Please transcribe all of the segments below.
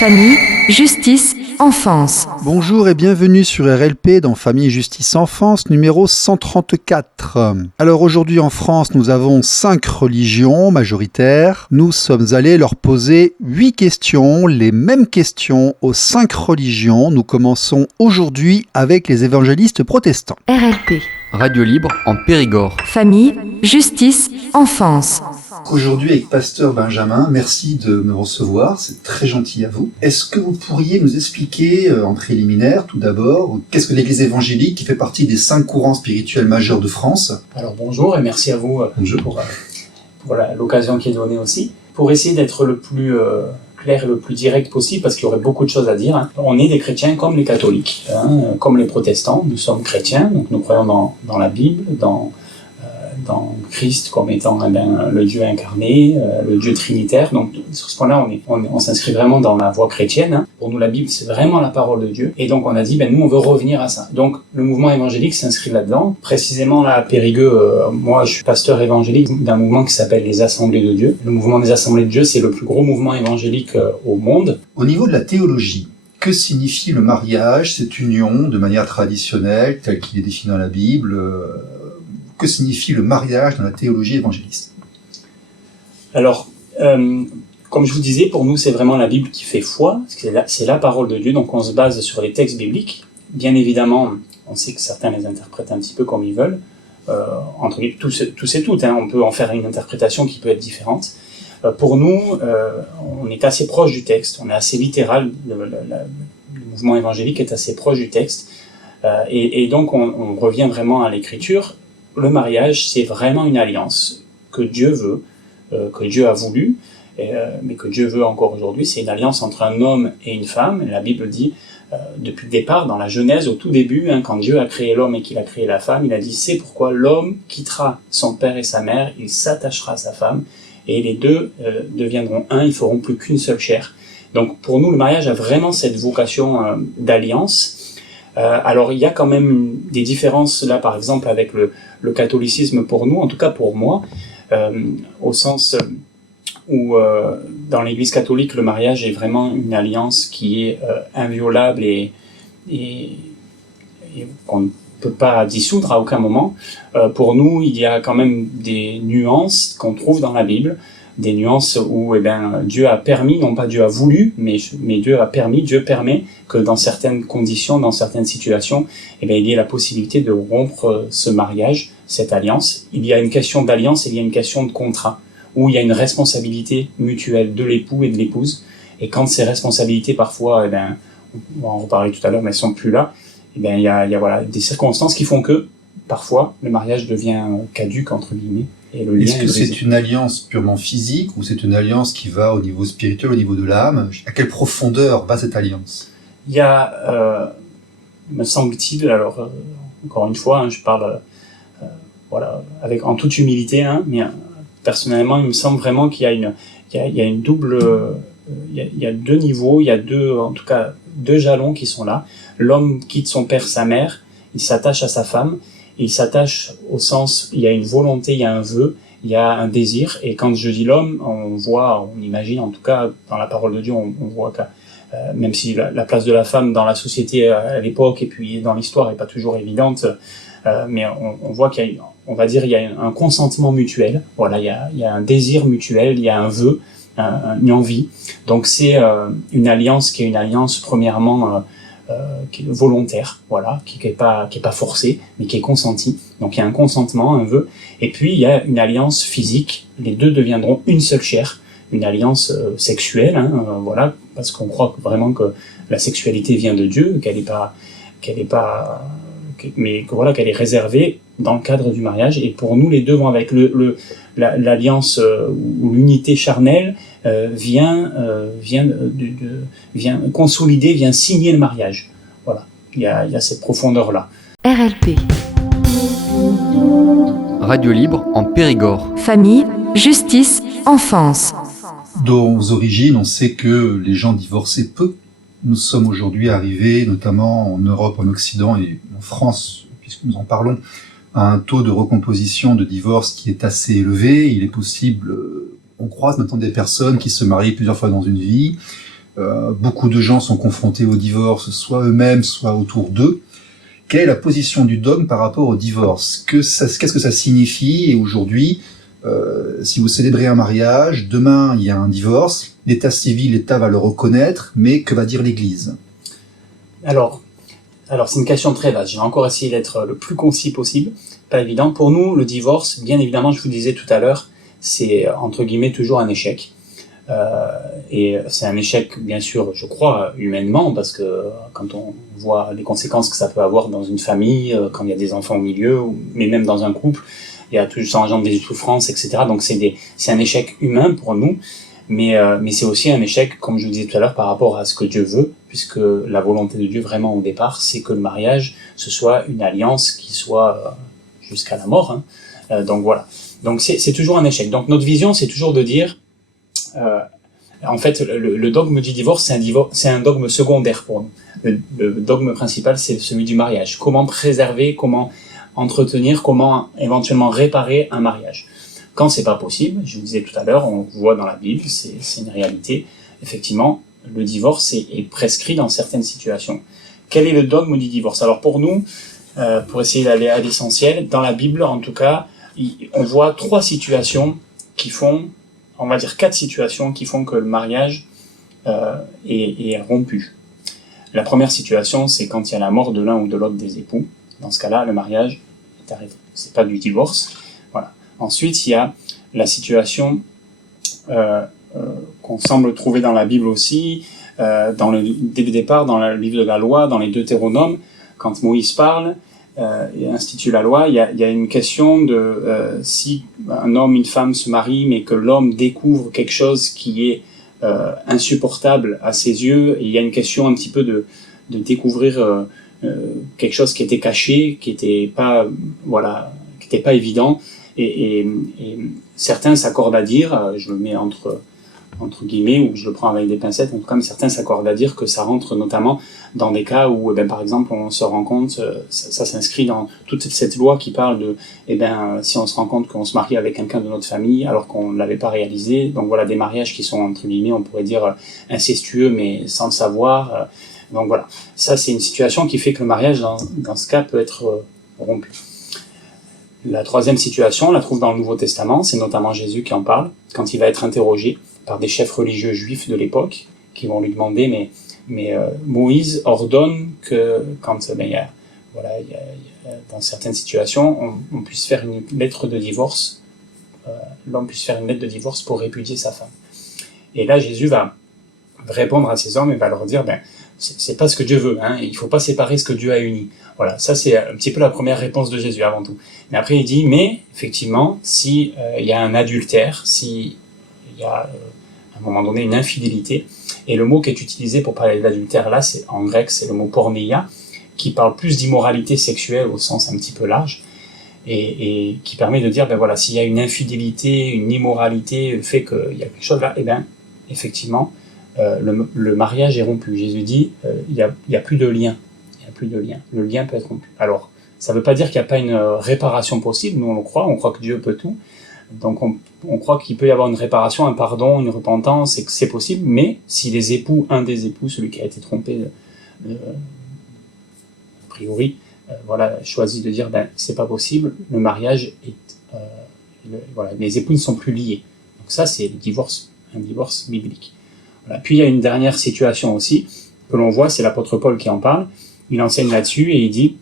Famille, justice, enfance. Bonjour et bienvenue sur RLP dans Famille, Justice, Enfance, numéro 134. Alors aujourd'hui en France, nous avons 5 religions majoritaires. Nous sommes allés leur poser 8 questions, les mêmes questions aux 5 religions. Nous commençons aujourd'hui avec les évangélistes protestants. RLP. Radio libre en Périgord. Famille, justice, enfance. Aujourd'hui avec Pasteur Benjamin, merci de me recevoir, c'est très gentil à vous. Est-ce que vous pourriez nous expliquer en préliminaire tout d'abord, qu'est-ce que l'Église évangélique qui fait partie des 5 courants spirituels majeurs de France? Alors bonjour et merci à vous pour l'occasion qui est donnée aussi. Pour essayer d'être le plus clair et le plus direct possible, parce qu'il y aurait beaucoup de choses à dire, on est des chrétiens comme les catholiques, comme les protestants, nous sommes chrétiens, donc nous croyons dans la Bible, dans Christ comme étant le Dieu incarné, le Dieu trinitaire. Donc sur ce point-là, on s'inscrit vraiment dans la voie chrétienne. Pour nous, la Bible, c'est vraiment la parole de Dieu. Et donc on a dit, nous, on veut revenir à ça. Donc le mouvement évangélique s'inscrit là-dedans. Précisément là, à Périgueux, moi, je suis pasteur évangélique d'un mouvement qui s'appelle les Assemblées de Dieu. Le mouvement des Assemblées de Dieu, c'est le plus gros mouvement évangélique au monde. Au niveau de la théologie, que signifie le mariage, cette union de manière traditionnelle, telle qu'il est défini dans la Bible que signifie le mariage dans la théologie évangéliste? Alors, comme je vous disais, pour nous, c'est vraiment la Bible qui fait foi, c'est la parole de Dieu, donc on se base sur les textes bibliques. Bien évidemment, on sait que certains les interprètent un petit peu comme ils veulent, entre tous et toutes, on peut en faire une interprétation qui peut être différente. Pour nous, on est assez proche du texte, on est assez littéral, le mouvement évangélique est assez proche du texte, et donc on revient vraiment à l'écriture. Le mariage, c'est vraiment une alliance que Dieu veut, que Dieu a voulu, mais que Dieu veut encore aujourd'hui. C'est une alliance entre un homme et une femme. Et la Bible dit, depuis le départ, dans la Genèse, au tout début, quand Dieu a créé l'homme et qu'il a créé la femme, il a dit, c'est pourquoi l'homme quittera son père et sa mère, il s'attachera à sa femme, et les deux deviendront un, ils feront plus qu'une seule chair. Donc pour nous, le mariage a vraiment cette vocation d'alliance. Alors il y a quand même des différences là, par exemple avec le catholicisme pour nous, en tout cas pour moi, au sens où dans l'Église catholique le mariage est vraiment une alliance qui est inviolable et qu'on ne peut pas dissoudre à aucun moment. Pour nous, il y a quand même des nuances qu'on trouve dans la Bible, des nuances où Dieu a permis, non pas Dieu a voulu, mais Dieu a permis, Dieu permet que dans certaines conditions, dans certaines situations, il y ait la possibilité de rompre ce mariage, cette alliance. Il y a une question d'alliance, il y a une question de contrat, où il y a une responsabilité mutuelle de l'époux et de l'épouse. Et quand ces responsabilités, parfois, on va en reparler tout à l'heure, mais elles sont plus là, il y a des circonstances qui font que, parfois, le mariage devient caduc, entre guillemets. Est-ce que c'est une alliance purement physique ou c'est une alliance qui va au niveau spirituel, au niveau de l'âme? À quelle profondeur va cette alliance? Il y a, me semble-t-il, alors encore une fois, je parle en toute humilité, mais personnellement, il me semble vraiment qu'il y a une double, il y a deux niveaux, il y a deux jalons qui sont là. L'homme quitte son père, sa mère, il s'attache à sa femme. Il s'attache au sens, il y a une volonté, il y a un vœu, il y a un désir. Et quand je dis l'homme, on imagine, en tout cas, dans la parole de Dieu, on voit que même si la place de la femme dans la société à l'époque et puis dans l'histoire n'est pas toujours évidente, mais on voit il y a un consentement mutuel. Voilà, il y a un désir mutuel, il y a un vœu, une envie. Donc c'est une alliance qui est une alliance premièrement qui est volontaire, qui est pas forcée, mais qui est consentie. Donc il y a un consentement, un vœu, et puis il y a une alliance physique. Les deux deviendront une seule chair, une alliance sexuelle, parce qu'on croit vraiment que la sexualité vient de Dieu, qu'elle est réservée dans le cadre du mariage. Et pour nous, les deux vont avec l'alliance ou l'unité charnelle vient consolider, vient signer le mariage. Voilà, il y a cette profondeur-là. RLP. Radio libre en Périgord. Famille, justice, enfance. Aux origines, on sait que les gens divorçaient peu. Nous sommes aujourd'hui arrivés, notamment en Europe, en Occident et en France, puisque nous en parlons, à un taux de recomposition de divorce qui est assez élevé. Il est possible, on croise maintenant des personnes qui se marient plusieurs fois dans une vie, beaucoup de gens sont confrontés au divorce, soit eux-mêmes, soit autour d'eux. Quelle est la position du dogme par rapport au divorce? Qu'est-ce que ça signifie? Et aujourd'hui, si vous célébrez un mariage, demain il y a un divorce, l'état civil, l'État va le reconnaître, mais que va dire l'Église? Alors c'est une question très vaste. Je vais encore essayer d'être le plus concis possible. Pas évident. Pour nous, le divorce, bien évidemment, je vous disais tout à l'heure, c'est entre guillemets toujours un échec. Et c'est un échec, bien sûr, je crois, humainement, parce que quand on voit les conséquences que ça peut avoir dans une famille, quand il y a des enfants au milieu, mais même dans un couple, il y a tout ça engendre des souffrances, etc. Donc c'est un échec humain pour nous, mais c'est aussi un échec, comme je vous disais tout à l'heure, par rapport à ce que Dieu veut, puisque la volonté de Dieu vraiment au départ, c'est que le mariage, ce soit une alliance qui soit jusqu'à la mort. Donc voilà. Donc c'est toujours un échec. Donc notre vision, c'est toujours de dire, en fait, le dogme du divorce, c'est un dogme secondaire pour nous. Le dogme principal, c'est celui du mariage. Comment préserver, comment entretenir, comment éventuellement réparer un mariage. Quand c'est pas possible, je vous disais tout à l'heure, on voit dans la Bible, c'est une réalité. Effectivement, le divorce est prescrit dans certaines situations. Quel est le dogme du divorce? Alors pour nous, pour essayer d'aller à l'essentiel, dans la Bible, en tout cas, on voit 3 situations qui font, on va dire 4 situations qui font que le mariage est rompu. La première situation, c'est quand il y a la mort de l'un ou de l'autre des époux. Dans ce cas-là, le mariage est arrêté. C'est pas du divorce. Voilà. Ensuite, il y a la situation qu'on semble trouver dans la Bible aussi, dès le départ, dans le livre de la loi, dans les Deutéronomes, quand Moïse parle et institue la loi, il y a une question de si un homme, une femme se marient, mais que l'homme découvre quelque chose qui est insupportable à ses yeux, et il y a une question un petit peu de découvrir quelque chose qui était caché, qui était pas évident, et certains s'accordent à dire, je le mets entre guillemets, ou je le prends avec des pincettes, en tout cas, mais certains s'accordent à dire que ça rentre notamment dans des cas où, par exemple, on se rend compte, ça s'inscrit dans toute cette loi qui parle de, si on se rend compte qu'on se marie avec quelqu'un de notre famille alors qu'on ne l'avait pas réalisé, donc voilà, des mariages qui sont, entre guillemets, on pourrait dire incestueux, mais sans le savoir, donc voilà. Ça, c'est une situation qui fait que le mariage, dans ce cas, peut être rompu. La troisième situation, on la trouve dans le Nouveau Testament, c'est notamment Jésus qui en parle, quand il va être interrogé par des chefs religieux juifs de l'époque, qui vont lui demander, mais Moïse ordonne que quand dans certaines situations, on puisse faire une lettre de divorce, l'homme puisse faire une lettre de divorce pour répudier sa femme. Et là, Jésus va répondre à ces hommes et va leur dire, c'est pas ce que Dieu veut, il faut pas séparer ce que Dieu a uni. Voilà, ça c'est un petit peu la première réponse de Jésus avant tout. Mais après il dit, mais effectivement, si il y a un adultère, si il y a à un moment donné une infidélité, et le mot qui est utilisé pour parler de l'adultère là, en grec, c'est le mot porneia, qui parle plus d'immoralité sexuelle au sens un petit peu large, et qui permet de dire, s'il y a une infidélité, une immoralité, le fait qu'il y a quelque chose là, effectivement, le mariage est rompu. Jésus dit, il y a plus de lien. Il y a plus de lien. Le lien peut être rompu. Alors, ça ne veut pas dire qu'il n'y a pas une réparation possible. Nous, on croit que Dieu peut tout. Donc, on croit qu'il peut y avoir une réparation, un pardon, une repentance, et que c'est possible. Mais si un des époux, celui qui a été trompé, a priori, choisit de dire, c'est pas possible. Le mariage est, les époux ne sont plus liés. Donc ça, c'est un divorce biblique. Voilà. Puis il y a une dernière situation aussi que l'on voit, c'est l'apôtre Paul qui en parle. Il enseigne là-dessus et il dit,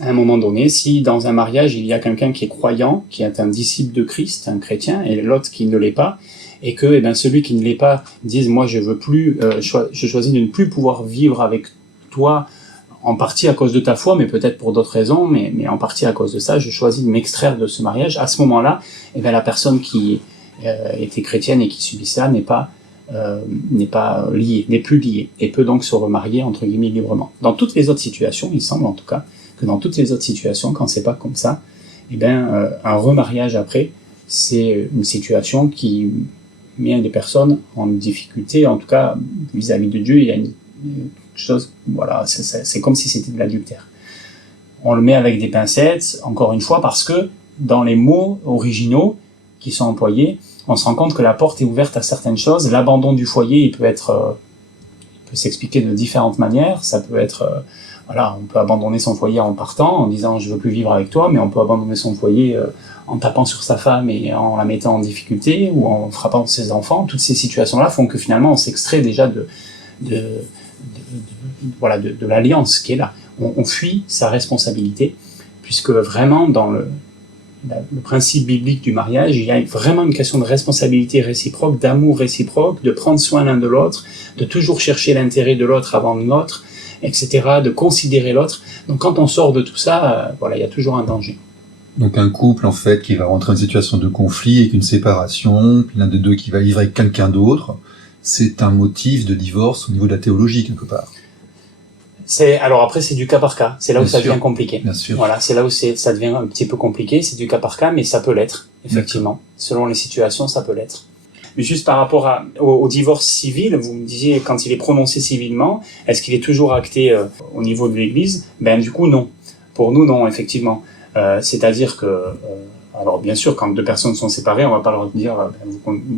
à un moment donné, si dans un mariage il y a quelqu'un qui est croyant, qui est un disciple de Christ, un chrétien, et l'autre qui ne l'est pas, et que celui qui ne l'est pas dise, moi je veux plus, je choisis de ne plus pouvoir vivre avec toi, en partie à cause de ta foi, mais peut-être pour d'autres raisons, mais en partie à cause de ça, je choisis de m'extraire de ce mariage. À ce moment-là, la personne qui était chrétienne et qui subit ça n'est pas liée, n'est plus liée, et peut donc se remarier entre guillemets librement. Dans toutes les autres situations, il semble en tout cas que dans toutes les autres situations, quand c'est pas comme ça, un remariage après, c'est une situation qui met des personnes en difficulté, en tout cas vis-à-vis de Dieu. Il y a une chose, c'est comme si c'était de l'adultère. On le met avec des pincettes, encore une fois, parce que dans les mots originaux qui sont employés, on se rend compte que la porte est ouverte à certaines choses. L'abandon du foyer, il peut être peut s'expliquer de différentes manières. Ça peut être, voilà, on peut abandonner son foyer en partant, en disant je veux plus vivre avec toi, mais on peut abandonner son foyer en tapant sur sa femme et en la mettant en difficulté, ou en frappant ses enfants. Toutes ces situations-là font que finalement on s'extrait déjà de l'alliance qui est là. On fuit sa responsabilité, puisque vraiment dans le principe biblique du mariage, il y a vraiment une question de responsabilité réciproque, d'amour réciproque, de prendre soin l'un de l'autre, de toujours chercher l'intérêt de l'autre avant le nôtre, etc., de considérer l'autre. Donc quand on sort de tout ça, voilà, il y a toujours un danger. Donc un couple, en fait, qui va rentrer en situation de conflit avec une séparation, puis l'un des deux qui va vivre avec quelqu'un d'autre, c'est un motif de divorce au niveau de la théologie, quelque part. Alors après, c'est du cas par cas. C'est là où ça devient compliqué. Bien sûr. Voilà, c'est là où ça devient un petit peu compliqué. C'est du cas par cas, mais ça peut l'être, effectivement. Selon les situations, ça peut l'être. Mais juste par rapport au divorce civil, vous me disiez, quand il est prononcé civilement, est-ce qu'il est toujours acté au niveau de l'Église? Ben du coup, non. Pour nous, non, effectivement. C'est-à-dire que, alors bien sûr, quand deux personnes sont séparées, on va pas leur dire,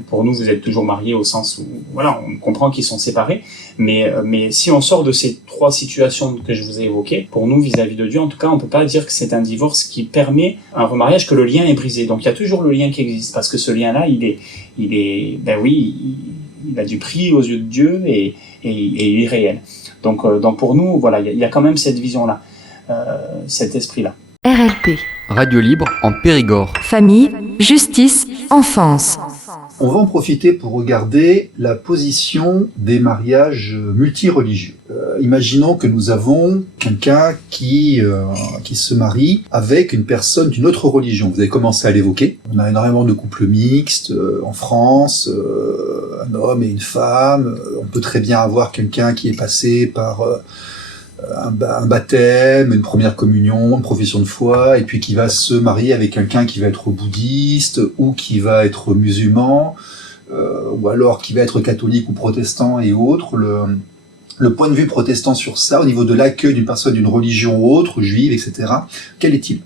pour nous, vous êtes toujours mariés au sens où, voilà, on comprend qu'ils sont séparés. Mais si on sort de ces trois situations que je vous ai évoquées, pour nous, vis-à-vis de Dieu, en tout cas, on peut pas dire que c'est un divorce qui permet un remariage, que le lien est brisé. Donc il y a toujours le lien qui existe, parce que ce lien-là, il est, il a du prix aux yeux de Dieu et il est réel. Donc pour nous, voilà, il y a quand même cette vision-là, cet esprit-là. RLP. Radio libre en Périgord. Famille, justice, enfance. On va en profiter pour regarder la position des mariages multireligieux. Imaginons que nous avons quelqu'un qui se marie avec une personne d'une autre religion. Vous avez commencé à l'évoquer. On a énormément de couples mixtes en France, un homme et une femme. On peut très bien avoir quelqu'un qui est passé par un baptême, une première communion, une profession de foi, et puis qui va se marier avec quelqu'un qui va être bouddhiste, ou qui va être musulman, ou alors qui va être catholique ou protestant et autres. Le point de vue protestant sur ça, au niveau de l'accueil d'une personne d'une religion ou autre, juive, etc., quel est-il?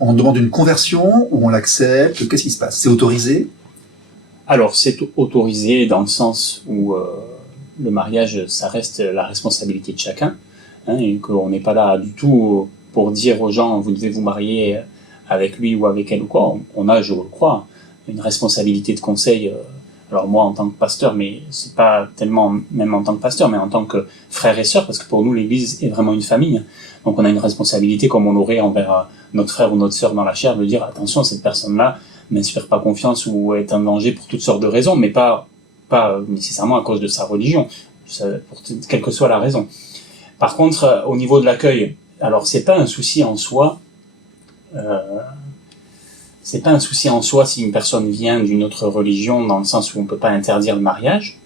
On demande une conversion, ou on l'accepte? Qu'est-ce qui se passe? C'est autorisé? Alors, c'est autorisé dans le sens où le mariage, ça reste la responsabilité de chacun, hein, et qu'on n'est pas là du tout pour dire aux gens, vous devez vous marier avec lui ou avec elle ou quoi. On a, je le crois, une responsabilité de conseil. Alors moi, en tant que pasteur, mais c'est pas tellement même en tant que pasteur, mais en tant que frère et sœur, parce que pour nous, l'Église est vraiment une famille. Donc on a une responsabilité comme on l'aurait envers notre frère ou notre sœur dans la chair, de dire, attention, cette personne-là m'inspire pas confiance ou est un danger pour toutes sortes de raisons, mais pas nécessairement à cause de sa religion, quelle que soit la raison. Par contre, au niveau de l'accueil, alors c'est pas un souci en soi, si une personne vient d'une autre religion, dans le sens où on peut pas interdire le mariage.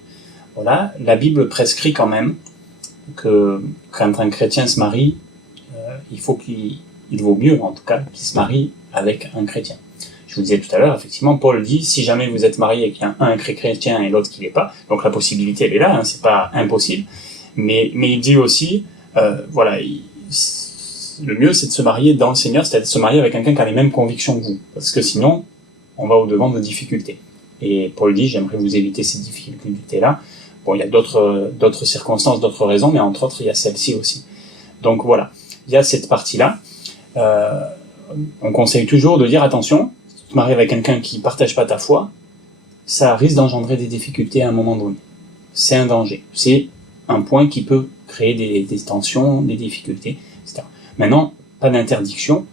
Voilà, la Bible prescrit quand même que quand un chrétien se marie, il vaut mieux en tout cas qu'il se marie avec un chrétien. Je vous disais tout à l'heure, effectivement, Paul dit, si jamais vous êtes marié et qu'il y a un chrétien et l'autre qui l'est pas, donc la possibilité, elle est là, hein, c'est pas impossible, mais il dit aussi, voilà, le mieux, c'est de se marier dans le Seigneur, c'est-à-dire de se marier avec quelqu'un qui a les mêmes convictions que vous, parce que sinon, on va au-devant de difficultés. Et Paul dit, j'aimerais vous éviter ces difficultés-là. Bon, il y a d'autres circonstances, d'autres raisons, mais entre autres, il y a celle-ci aussi. Donc voilà, il y a cette partie-là. On conseille toujours de dire, attention, te marier avec quelqu'un qui partage pas ta foi, ça risque d'engendrer des difficultés à un moment donné. C'est un danger. C'est un point qui peut créer des tensions, des difficultés, etc. Maintenant, pas d'interdiction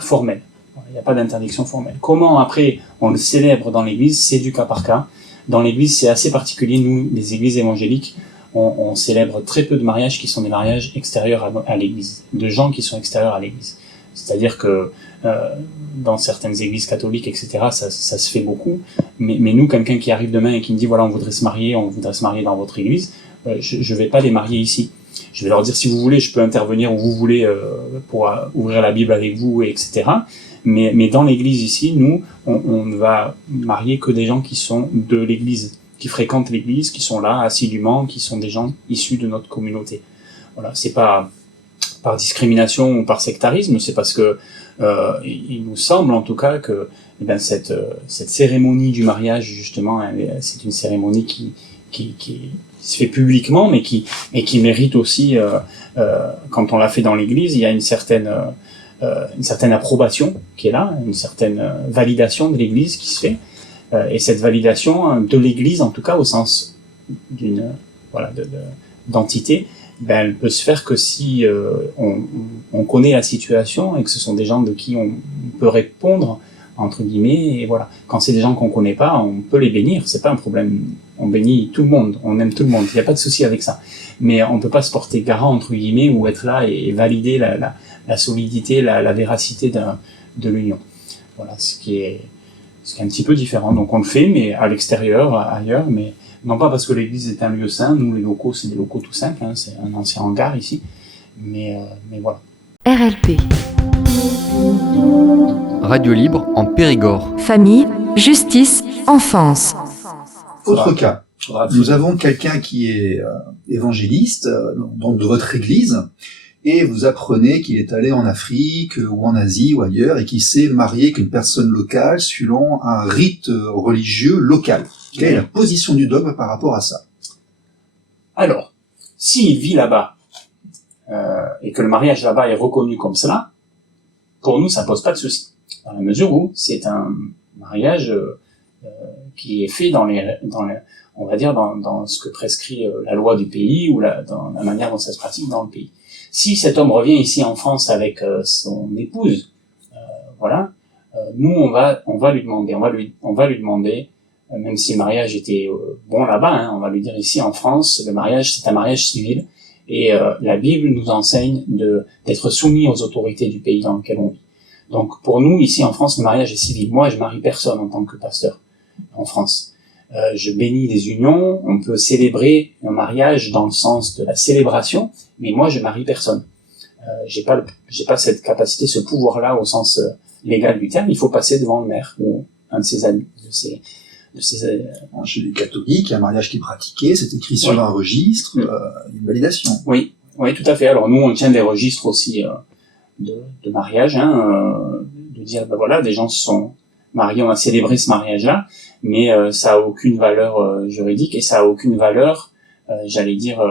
formelle. Il n'y a pas d'interdiction formelle. Comment après on le célèbre dans l'Église? C'est du cas par cas. Dans l'Église, c'est assez particulier. Nous, les Églises évangéliques, on célèbre très peu de mariages qui sont des mariages extérieurs à l'Église, de gens qui sont extérieurs à l'Église. C'est-à-dire que dans certaines églises catholiques, etc., ça se fait beaucoup. Mais nous, quelqu'un qui arrive demain et qui me dit, voilà, on voudrait se marier dans votre église, je vais pas les marier ici. Je vais leur dire, si vous voulez, je peux intervenir où vous voulez pour ouvrir la Bible avec vous, etc. Mais dans l'église ici, nous, on ne va marier que des gens qui sont de l'église, qui fréquentent l'église, qui sont là assidûment, qui sont des gens issus de notre communauté. Voilà, c'est pas par discrimination ou par sectarisme, c'est parce que il nous semble en tout cas que cette cérémonie du mariage, justement, c'est une cérémonie qui qui se fait publiquement, mais qui mérite aussi, quand on l'a fait dans l'Église, il y a une certaine approbation qui est là, une certaine validation de l'Église qui se fait, et cette validation de l'Église, en tout cas au sens d'entité, ben, elle peut se faire que si on connaît la situation et que ce sont des gens de qui on peut répondre, entre guillemets, et voilà. Quand c'est des gens qu'on connaît pas, on peut les bénir, c'est pas un problème. On bénit tout le monde, on aime tout le monde, il n'y a pas de souci avec ça. Mais on peut pas se porter garant, entre guillemets, ou être là et valider la solidité, la véracité de l'union. Voilà, ce qui est un petit peu différent. Donc on le fait, mais à l'extérieur, ailleurs, mais non pas parce que l'église est un lieu saint, nous les locaux c'est des locaux tout simples, hein, c'est un ancien hangar ici, mais voilà. RLP. Radio libre en Périgord. Famille, justice, enfance. Autre cas, nous avons quelqu'un qui est évangéliste, donc de votre église, et vous apprenez qu'il est allé en Afrique ou en Asie ou ailleurs et qu'il s'est marié avec une personne locale selon un rite religieux local. Quelle est la position du dogme par rapport à ça? Alors, s'il vit là-bas et que le mariage là-bas est reconnu comme cela, pour nous ça pose pas de souci, dans la mesure où c'est un mariage qui est fait dans on va dire dans ce que prescrit la loi du pays ou dans la manière dont ça se pratique dans le pays. Si cet homme revient ici en France avec son épouse, nous on va lui demander, même si le mariage était bon là-bas, hein, on va lui dire ici en France, le mariage c'est un mariage civil et la Bible nous enseigne d'être soumis aux autorités du pays dans lequel on vit. Donc pour nous ici en France le mariage est civil. Moi je marie personne en tant que pasteur en France. Je bénis des unions, on peut célébrer un mariage dans le sens de la célébration, mais moi je marie personne. J'ai pas cette capacité, ce pouvoir-là au sens légal du terme. Il faut passer devant le maire ou un de ses amis, Chez les catholiques, il y a un mariage qui est pratiqué, c'est écrit sur un registre, une validation. Oui, tout à fait. Alors nous on tient des registres aussi de mariage, de dire ben voilà, des gens se sont mariés, on a célébré ce mariage-là, mais ça a aucune valeur juridique et ça a aucune valeur, j'allais dire,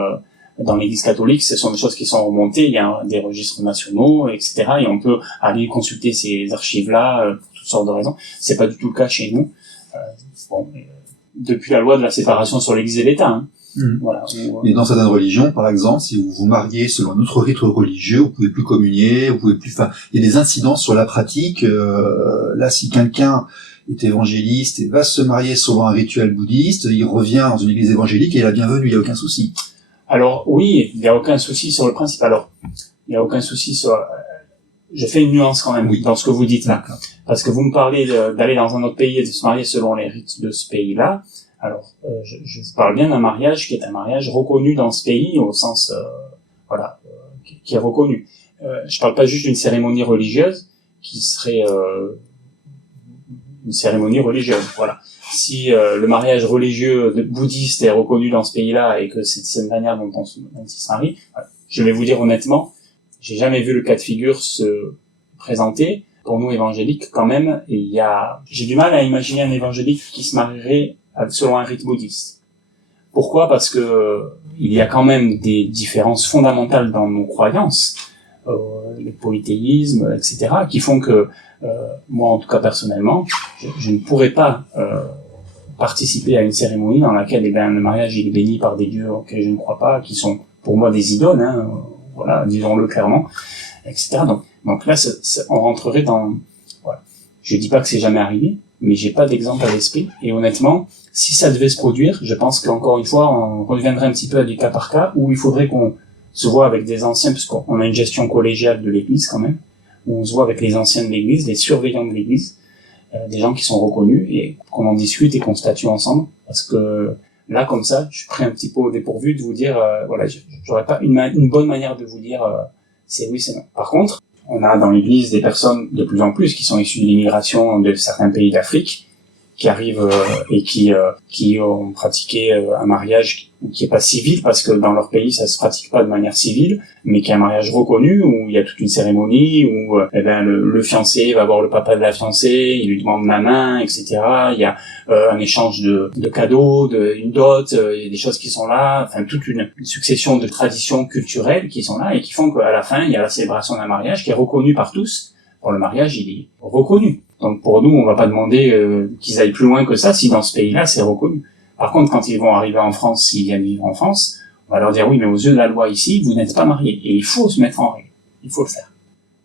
dans l'Église catholique. Ce sont des choses qui sont remontées, il y a des registres nationaux, etc. Et on peut aller consulter ces archives-là pour toutes sortes de raisons. C'est pas du tout le cas chez nous. Depuis la loi de la séparation sur l'Église et l'État. Hein. Voilà. Et dans certaines religions, par exemple, si vous vous mariez selon un autre rite religieux, vous pouvez plus communier, vous pouvez plus. Enfin, il y a des incidences sur la pratique. Là, si quelqu'un est évangéliste et va se marier selon un rituel bouddhiste, il revient dans une église évangélique et il est la bienvenue, il n'y a aucun souci. Alors oui, il n'y a aucun souci sur le principe. Alors, il n'y a aucun souci sur. Je fais une nuance quand même dans ce que vous dites là, parce que vous me parlez d'aller dans un autre pays et de se marier selon les rites de ce pays-là. Alors, je parle bien d'un mariage qui est un mariage reconnu dans ce pays au sens, qui est reconnu. Je parle pas juste d'une cérémonie religieuse qui serait une cérémonie religieuse. Voilà. Si le mariage religieux bouddhiste est reconnu dans ce pays-là et que c'est de cette manière dont il se marie, je vais vous dire honnêtement, j'ai jamais vu le cas de figure se présenter. Pour nous évangéliques, quand même, j'ai du mal à imaginer un évangélique qui se marierait selon un rite bouddhiste. Pourquoi ? Parce que il y a quand même des différences fondamentales dans nos croyances, le polythéisme, etc., qui font que moi, en tout cas personnellement, je ne pourrais pas participer à une cérémonie dans laquelle le mariage il est béni par des dieux auxquels je ne crois pas, qui sont pour moi des idoles, disons-le clairement, etc. Donc là, on rentrerait dans. Voilà. Je dis pas que c'est jamais arrivé, mais j'ai pas d'exemple à l'esprit. Et honnêtement, si ça devait se produire, je pense qu'encore une fois, on reviendrait un petit peu à du cas par cas, où il faudrait qu'on se voit avec des anciens, puisqu'on a une gestion collégiale de l'Église quand même, où on se voit avec les anciens de l'Église, les surveillants de l'Église, des gens qui sont reconnus, et qu'on en discute et qu'on statue ensemble, parce que là, comme ça, je suis pris un petit peu au dépourvu de vous dire, j'aurais pas une bonne manière de vous dire c'est oui, c'est non. Par contre, on a dans l'Église des personnes de plus en plus qui sont issues de l'immigration de certains pays d'Afrique, qui arrivent et qui ont pratiqué un mariage qui est pas civil, parce que dans leur pays ça se pratique pas de manière civile, mais qui est un mariage reconnu où il y a toute une cérémonie où le fiancé va voir le papa de la fiancée, il lui demande la main, etc. Il y a un échange de cadeaux, une dot, il y a des choses qui sont là, enfin toute une succession de traditions culturelles qui sont là et qui font qu'à la fin il y a la célébration d'un mariage qui est reconnu par tous. Pour le mariage, il est reconnu. Donc pour nous, on va pas demander qu'ils aillent plus loin que ça si dans ce pays-là c'est reconnu. Par contre, quand ils vont arriver en France, s'ils viennent vivre en France, on va leur dire oui, mais aux yeux de la loi ici, vous n'êtes pas mariés. Et il faut se mettre en règle. Il faut le faire.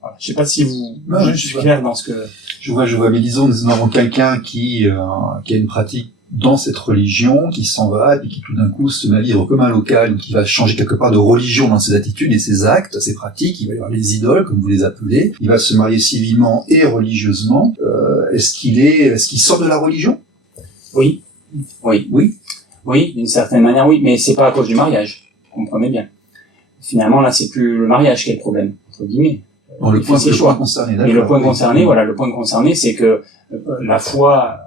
Voilà. Je sais pas si je suis clair dans ce que... Je vois, mais disons, nous avons quelqu'un qui a une pratique dans cette religion, qui s'en va, et qui tout d'un coup se met à vivre comme un local, qui va changer quelque part de religion dans ses attitudes et ses actes, ses pratiques, il va y avoir les idoles, comme vous les appelez, il va se marier civilement et religieusement. Est-ce qu'il sort de la religion? Oui, d'une certaine manière, oui, mais c'est pas à cause du mariage, comprenez bien. Finalement, là, c'est plus le mariage qui est le problème, entre guillemets. Bon, le point concerné, et le point concerné, c'est que la foi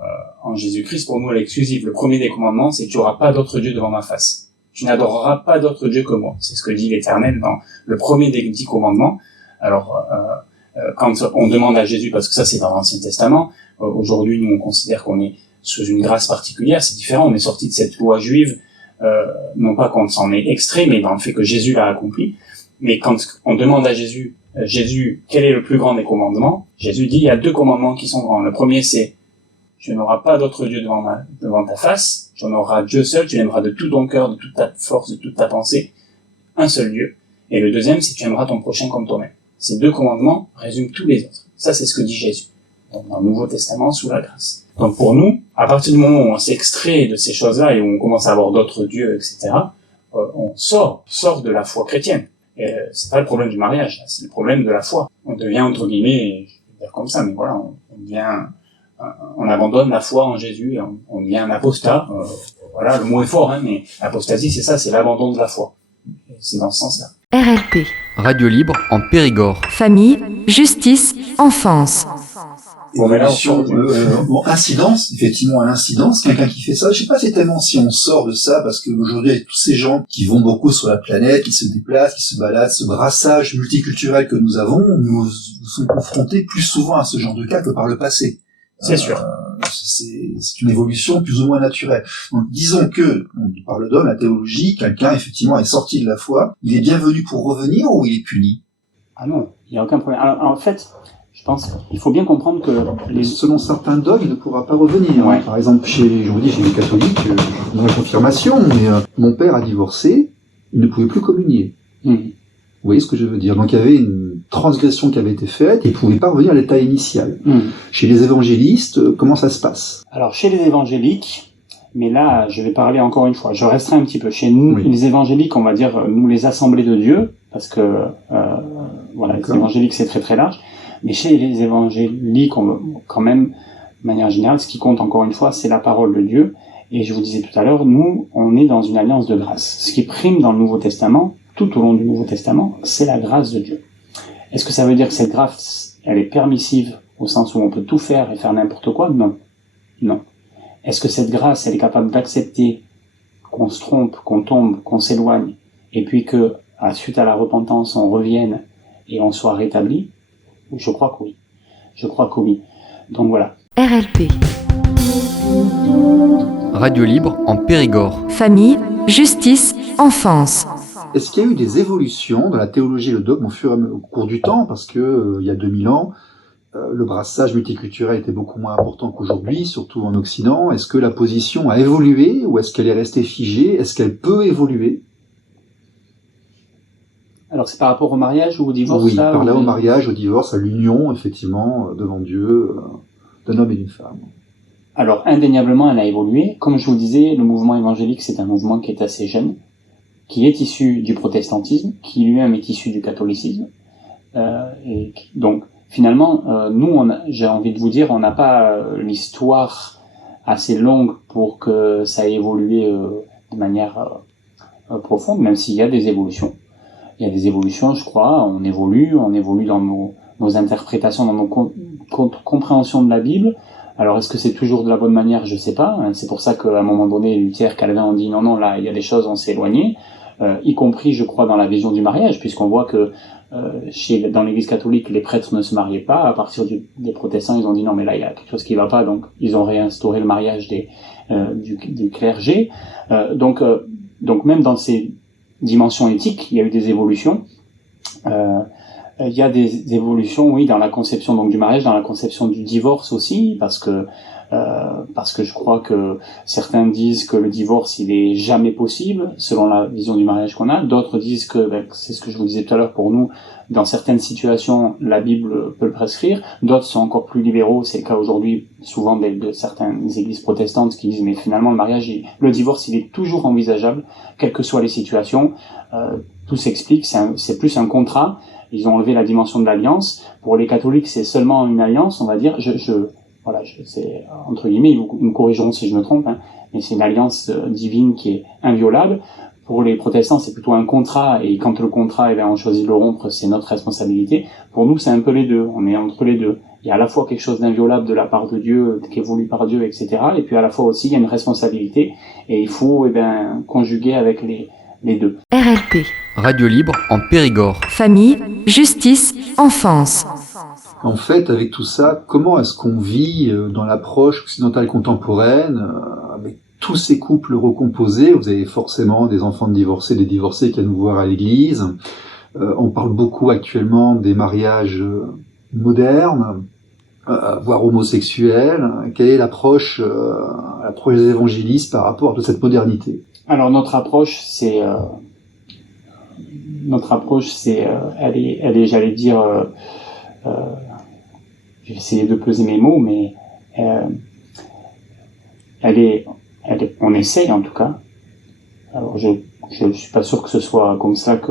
en Jésus-Christ, pour nous, elle est exclusive. Le premier des commandements, c'est que tu n'auras pas d'autre Dieu devant ma face. Tu n'adoreras pas d'autre Dieu que moi. C'est ce que dit l'Éternel dans le premier des 10 commandements. Alors, quand on demande à Jésus, parce que ça c'est dans l'Ancien Testament, aujourd'hui nous on considère qu'on est sous une grâce particulière, c'est différent, on est sorti de cette loi juive, non pas qu'on s'en est extrait, mais dans le fait que Jésus l'a accompli. Mais quand on demande à Jésus, quel est le plus grand des commandements? Jésus dit, il y a 2 commandements qui sont grands. Le premier, c'est, tu n'auras pas d'autre Dieu devant ta face, tu en auras Dieu seul, tu l'aimeras de tout ton cœur, de toute ta force, de toute ta pensée, un seul Dieu. Et le deuxième, c'est tu aimeras ton prochain comme toi-même. Ces 2 commandements résument tous les autres. Ça, c'est ce que dit Jésus, donc dans le Nouveau Testament, sous la grâce. Donc pour nous, à partir du moment où on s'extrait de ces choses-là et où on commence à avoir d'autres dieux, etc., on sort de la foi chrétienne. Et c'est pas le problème du mariage, là, c'est le problème de la foi. On devient, entre guillemets, je vais dire comme ça, mais voilà, on abandonne la foi en Jésus, et on devient un apostat. Voilà, le mot est fort, hein, mais l'apostasie, c'est ça, c'est l'abandon de la foi. Et c'est dans ce sens-là. RLP. Radio libre en Périgord. Famille, justice, enfance. Bon, mais là, incidence, effectivement, à l'incidence, quelqu'un qui fait ça, je sais pas c'est tellement si on sort de ça, parce qu'aujourd'hui, avec tous ces gens qui vont beaucoup sur la planète, qui se déplacent, qui se baladent, ce brassage multiculturel que nous avons, nous sommes confrontés plus souvent à ce genre de cas que par le passé. C'est sûr. C'est une évolution plus ou moins naturelle. Donc, disons que, on parle d'homme, la théologie, quelqu'un, effectivement, est sorti de la foi, il est bienvenu pour revenir ou il est puni? Ah non, il n'y a aucun problème. Alors, en fait, je pense qu'il faut bien comprendre que selon certains dogmes, il ne pourra pas revenir. Ouais. Par exemple, chez les catholiques, dans la confirmation, mais mon père a divorcé, il ne pouvait plus communier. Vous voyez ce que je veux dire? Donc il y avait une transgression qui avait été faite, et il ne pouvait pas revenir à l'état initial. Chez les évangélistes, comment ça se passe? Alors chez les évangéliques, mais là je vais parler encore une fois, je resterai un petit peu. Chez nous, les évangéliques, on va dire, nous les assemblées de Dieu, parce que voilà, les évangéliques c'est très très large. Mais chez les évangéliques, quand même, de manière générale, ce qui compte encore une fois, c'est la parole de Dieu. Et je vous disais tout à l'heure, nous, on est dans une alliance de grâce. Ce qui prime dans le Nouveau Testament, tout au long du Nouveau Testament, c'est la grâce de Dieu. Est-ce que ça veut dire que cette grâce, elle est permissive, au sens où on peut tout faire et faire n'importe quoi? Non. Non. Est-ce que cette grâce, elle est capable d'accepter qu'on se trompe, qu'on tombe, qu'on s'éloigne, et puis que, suite à la repentance, on revienne et on soit rétabli? Je crois que oui. Je crois que oui. Donc voilà. RLP. Radio libre en Périgord. Famille, justice, enfance. Est-ce qu'il y a eu des évolutions dans la théologie et le dogme au cours du temps? Parce que il y a 2000 ans, le brassage multiculturel était beaucoup moins important qu'aujourd'hui, surtout en Occident. Est-ce que la position a évolué ou est-ce qu'elle est restée figée? Est-ce qu'elle peut évoluer? Alors c'est par rapport au mariage ou au divorce? Oui, par là au mariage, au divorce, à l'union, effectivement, devant Dieu, d'un homme et d'une femme. Alors indéniablement, elle a évolué. Comme je vous le disais, le mouvement évangélique, c'est un mouvement qui est assez jeune, qui est issu du protestantisme, qui lui-même est issu du catholicisme. Et donc finalement, nous, j'ai envie de vous dire, on n'a pas l'histoire assez longue pour que ça ait évolué de manière profonde, même s'il y a des évolutions. Il y a des évolutions, je crois, on évolue dans nos interprétations, dans nos compréhensions de la Bible. Alors, est-ce que c'est toujours de la bonne manière? Je sais pas. C'est pour ça qu'à un moment donné, Luther, Calvin ont dit non, là, il y a des choses, on s'est éloigné, y compris, je crois, dans la vision du mariage, puisqu'on voit que dans l'Église catholique, les prêtres ne se mariaient pas. À partir des protestants, ils ont dit non, mais là, il y a quelque chose qui va pas, donc ils ont réinstauré le mariage du clergé. Donc même dans ces dimensions éthiques, il y a eu des évolutions. Il y a des évolutions, oui, dans la conception donc du mariage, dans la conception du divorce aussi, parce que je crois que certains disent que le divorce il est jamais possible selon la vision du mariage qu'on a. D'autres disent que c'est ce que je vous disais tout à l'heure, pour nous, dans certaines situations, la Bible peut le prescrire. D'autres sont encore plus libéraux. C'est le cas aujourd'hui souvent de certaines églises protestantes qui disent mais finalement le divorce il est toujours envisageable, quelles que soient les situations. Tout s'explique. C'est plus un contrat. Ils ont enlevé la dimension de l'alliance. Pour les catholiques, c'est seulement une alliance, on va dire. C'est entre guillemets, ils me corrigeront si je me trompe, mais c'est une alliance divine qui est inviolable. Pour les protestants, c'est plutôt un contrat, et quand le contrat, on choisit de le rompre, c'est notre responsabilité. Pour nous, c'est un peu les deux. On est entre les deux. Il y a à la fois quelque chose d'inviolable de la part de Dieu, qui est voulu par Dieu, etc. Et puis à la fois aussi, il y a une responsabilité, et il faut conjuguer avec les deux. RLP. Radio libre en Périgord. Famille, justice, enfance. En fait, avec tout ça, comment est-ce qu'on vit dans l'approche occidentale contemporaine, avec tous ces couples recomposés? Vous avez forcément des enfants de divorcés, des divorcés qui viennent nous voir à l'église. On parle beaucoup actuellement des mariages modernes, voire homosexuels. Quelle est l'approche des évangélistes par rapport à toute cette modernité? Alors notre approche, elle est, j'allais dire, je vais essayer de peser mes mots, mais on essaye en tout cas. Alors je suis pas sûr que ce soit comme ça que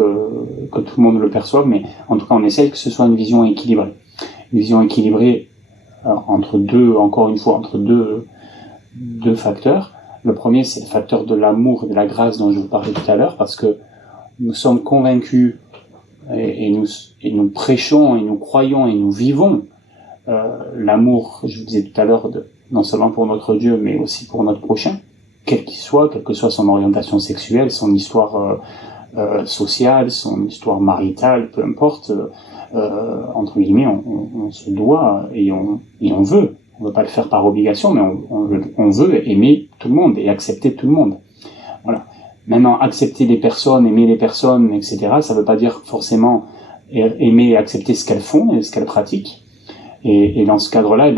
tout le monde le perçoive, mais en tout cas on essaye que ce soit une vision équilibrée. Une vision équilibrée entre deux facteurs. Le premier, c'est le facteur de l'amour et de la grâce dont je vous parlais tout à l'heure, parce que nous sommes convaincus et nous prêchons et nous croyons et nous vivons l'amour, je vous disais tout à l'heure, non seulement pour notre Dieu, mais aussi pour notre prochain, quel que soit son orientation sexuelle, son histoire sociale, son histoire maritale, peu importe, entre guillemets, on se doit et on veut. On ne veut pas le faire par obligation, mais on veut aimer tout le monde et accepter tout le monde. Voilà. Maintenant, accepter les personnes, aimer les personnes, etc., ça ne veut pas dire forcément aimer et accepter ce qu'elles font et ce qu'elles pratiquent. Et dans ce cadre-là,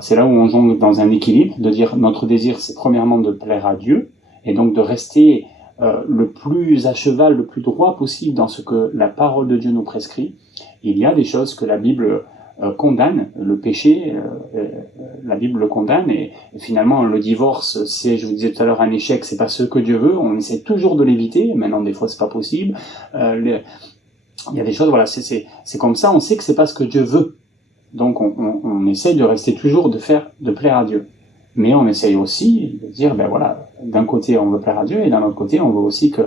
c'est là où on jongle dans un équilibre, de dire notre désir, c'est premièrement de plaire à Dieu, et donc de rester le plus à cheval, le plus droit possible dans ce que la parole de Dieu nous prescrit. Il y a des choses que la Bible condamne, le péché, la Bible le condamne, et finalement le divorce, c'est, je vous disais tout à l'heure, un échec, c'est pas ce que Dieu veut, on essaie toujours de l'éviter, maintenant des fois c'est pas possible, il y a des choses, voilà, c'est comme ça, on sait que c'est pas ce que Dieu veut, donc on essaye de rester toujours, de plaire à Dieu, mais on essaye aussi de dire, d'un côté on veut plaire à Dieu, et d'un autre côté on veut aussi que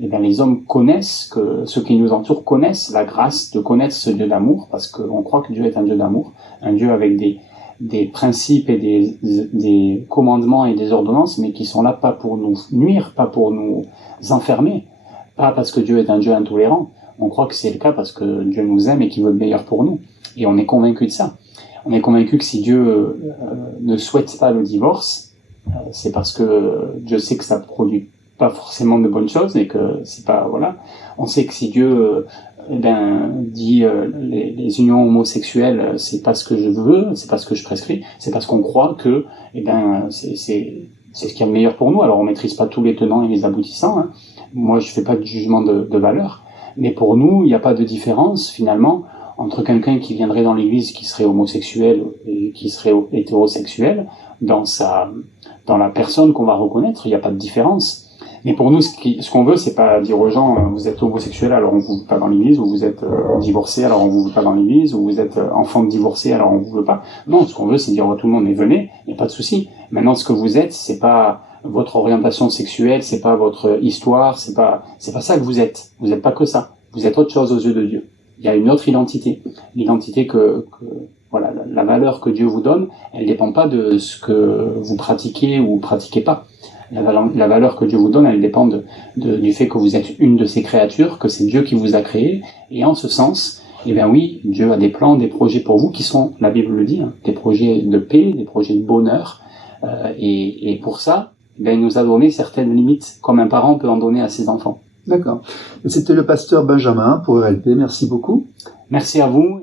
les hommes connaissent, que ceux qui nous entourent connaissent la grâce de connaître ce Dieu d'amour, parce qu'on croit que Dieu est un Dieu d'amour, un Dieu avec des principes et des commandements et des ordonnances, mais qui sont là pas pour nous nuire, pas pour nous enfermer, pas parce que Dieu est un Dieu intolérant. On croit que c'est le cas parce que Dieu nous aime et qu'il veut le meilleur pour nous. Et on est convaincu de ça. On est convaincu que si Dieu ne souhaite pas le divorce, c'est parce que Dieu sait que ça produit pas forcément de bonnes choses et que c'est pas, voilà. On sait que si Dieu dit les unions homosexuelles, c'est pas ce que je veux, c'est pas ce que je prescris, c'est parce qu'on croit que c'est ce qu'il y a de meilleur pour nous. Alors on maîtrise pas tous les tenants et les aboutissants, hein. Moi je fais pas de jugement de valeur, mais pour nous il n'y a pas de différence finalement entre quelqu'un qui viendrait dans l'église qui serait homosexuel et qui serait hétérosexuel. Dans la personne qu'on va reconnaître, il n'y a pas de différence. Mais pour nous, ce qu'on veut, c'est pas dire aux gens, vous êtes homosexuel, alors on vous veut pas dans l'église, ou vous êtes divorcé, alors on vous veut pas dans l'église, ou vous êtes enfant de divorcé, alors on vous veut pas. Non, ce qu'on veut, c'est dire à tout le monde, mais venez, il n'y a pas de souci. Maintenant, ce que vous êtes, c'est pas votre orientation sexuelle, c'est pas votre histoire, c'est pas ça que vous êtes. Vous n'êtes pas que ça. Vous êtes autre chose aux yeux de Dieu. il y a une autre identité. L'identité voilà, la valeur que Dieu vous donne, elle dépend pas de ce que vous pratiquez ou pratiquez pas. La valeur que Dieu vous donne, elle dépend du fait que vous êtes une de ses créatures, que c'est Dieu qui vous a créé. Et en ce sens, eh bien oui, Dieu a des plans, des projets pour vous qui sont, la Bible le dit, hein, des projets de paix, des projets de bonheur. Et pour ça, eh bien, il nous a donné certaines limites, comme un parent peut en donner à ses enfants. D'accord. C'était le pasteur Benjamin pour RLP. Merci beaucoup. Merci à vous.